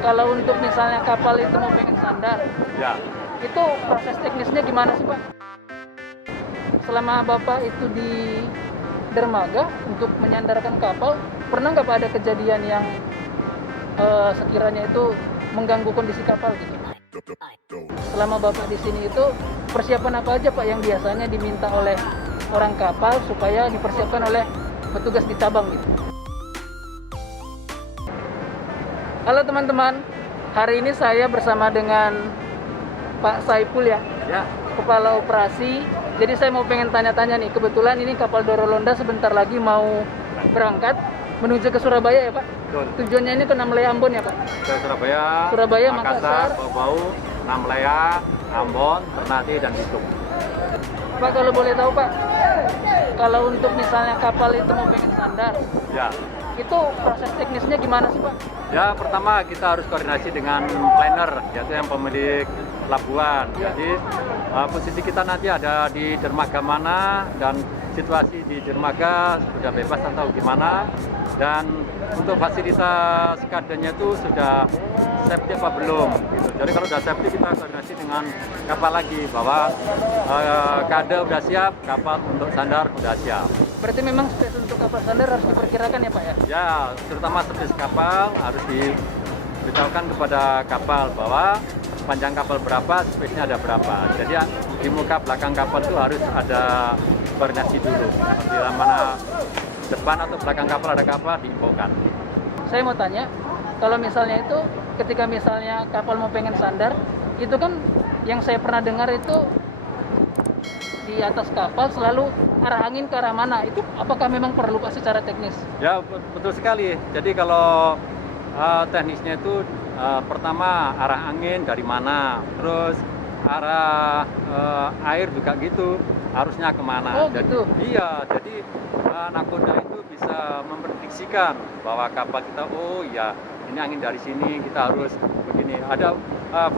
Kalau untuk misalnya kapal itu mau pengen sandar, Ya, itu proses teknisnya gimana sih Pak? Selama Bapak itu di dermaga untuk menyandarkan kapal, pernah nggak Pak ada kejadian yang sekiranya itu mengganggu kondisi kapal gitu? Selama Bapak di sini itu persiapan apa aja Pak yang biasanya diminta oleh orang kapal supaya dipersiapkan oleh petugas di cabang gitu? Halo teman-teman, hari ini saya bersama dengan Pak Saiful ya, ya, Kepala Operasi. Jadi saya mau pengen tanya-tanya nih, kebetulan ini kapal Dorolonda sebentar lagi mau berangkat menuju ke Surabaya ya Pak? betul. Tujuannya ini ke Namlaya Ambon ya Pak? Ke Surabaya, Surabaya, Makassar, Makassar. Bau, Namlaya, Ambon, Ternate, dan Bitung. Pak kalau boleh tahu Pak, kalau untuk misalnya kapal itu mau pengen sandar, Ya, itu proses teknisnya gimana sih Pak? ya pertama kita harus koordinasi dengan planner, yaitu yang pemilik pelabuhan. Ya. Jadi posisi kita nanti ada di dermaga mana dan situasi di dermaga sudah bebas atau gimana, dan untuk fasilitas kadenya itu sudah safety apa belum gitu. Jadi kalau sudah safety kita koordinasi dengan kapal lagi bahwa kade udah siap, kapal untuk sandar udah siap. Berarti memang space untuk kapal sandar harus diperkirakan ya Pak ya? Ya, terutama space kapal harus diberitahukan kepada kapal bahwa panjang kapal berapa, space-nya ada berapa. Jadi di muka belakang kapal itu harus ada koordinasi dulu. Di mana depan atau belakang kapal ada kapal diinfokan. Saya mau tanya, kalau misalnya itu ketika misalnya kapal mau pengen sandar, itu kan yang saya pernah dengar itu di atas kapal selalu arah angin ke arah mana? Itu apakah memang perlu Pak secara teknis? Ya, betul sekali. Jadi kalau teknisnya itu pertama arah angin dari mana, terus arah air juga gitu, harusnya kemana. Oh, gitu. Iya, jadi nakoda itu bisa memprediksikan bahwa kapal kita, oh ya ini angin dari sini, kita harus begini. Ada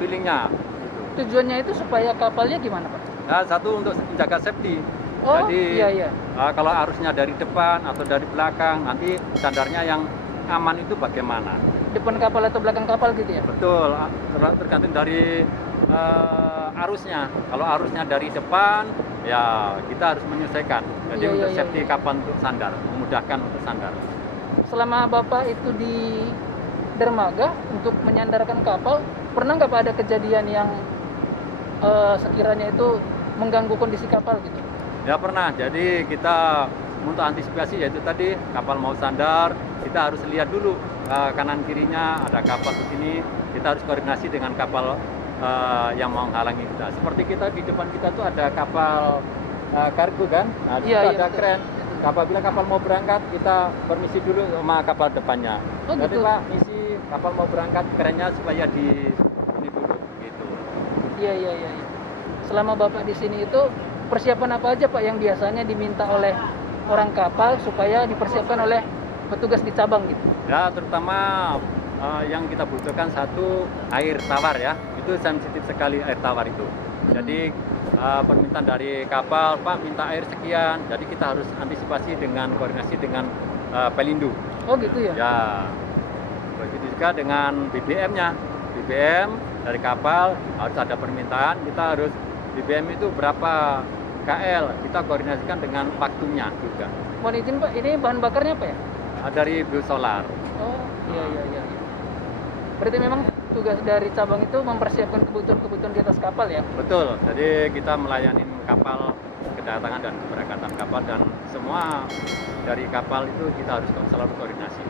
feelingnya. Gitu. Tujuannya itu supaya kapalnya gimana Pak? Nah, satu untuk menjaga safety. Oh, Jadi iya. kalau arusnya dari depan atau dari belakang, nanti sandarnya yang aman itu bagaimana? Depan kapal atau belakang kapal gitu ya? Betul, tergantung dari arusnya. Kalau arusnya dari depan, ya kita harus menyesuaikan. Jadi untuk safety kapal untuk sandar, memudahkan untuk sandar. Selama Bapak itu di dermaga untuk menyandarkan kapal, pernah nggak Pak ada kejadian yang sekiranya itu mengganggu kondisi kapal gitu? Ya pernah, jadi kita untuk antisipasi yaitu tadi kapal mau sandar, kita harus lihat dulu kanan kirinya ada kapal di sini, kita harus koordinasi dengan kapal yang mau menghalangi kita. Seperti kita di depan kita tuh ada kapal kargo kan, nah, di situ ada kren. Apabila kapal mau berangkat, kita permisi dulu sama kapal depannya. Oh, Jadi gitu. Pak, misi kapal mau berangkat kerennya supaya di ini dulu gitu. Iya. Selama Bapak di sini itu persiapan apa aja Pak yang biasanya diminta oleh orang kapal supaya dipersiapkan oleh petugas di cabang gitu? Ya, terutama yang kita butuhkan satu air tawar ya. Itu sensitif sekali air tawar itu. Jadi permintaan dari kapal, Pak minta air sekian. Jadi kita harus antisipasi dengan koordinasi dengan Pelindo. Oh gitu ya? Ya, begitu juga dengan BBM-nya. BBM dari kapal harus ada permintaan. Kita harus BBM itu berapa KL, kita koordinasikan dengan waktunya juga. Mohon izin Pak, ini bahan bakarnya apa ya? Dari biosolar. Oh iya. Berarti memang tugas dari cabang itu mempersiapkan kebutuhan-kebutuhan di atas kapal ya? Betul, jadi kita melayani kapal, kedatangan dan keberangkatan kapal, dan semua dari kapal itu kita harus selalu koordinasi.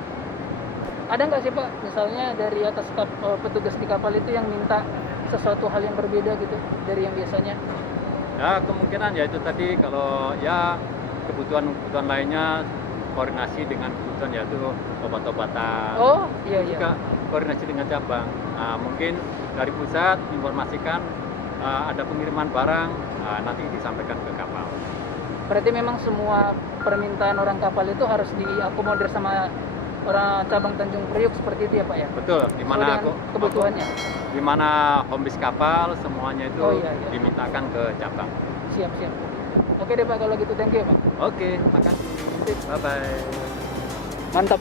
Ada nggak sih Pak, misalnya dari atas petugas di kapal itu yang minta sesuatu hal yang berbeda gitu dari yang biasanya? Ya, kemungkinan ya itu tadi, kalau ya kebutuhan lainnya koordinasi dengan kebutuhan yaitu obat-obatan. Oh iya. Juga koordinasi dengan cabang. Nah, mungkin dari pusat informasikan ada pengiriman barang, nanti disampaikan ke kapal. Berarti memang semua permintaan orang kapal itu harus diakomodir sama orang cabang Tanjung Priuk seperti itu ya Pak ya? Betul, di mana kebutuhannya? Di mana home base kapal semuanya itu iya. dimintakan ke cabang. Siap. Oke deh Pak, kalau gitu thank you ya Pak. Oke, makasih. Bye bye. Mantap.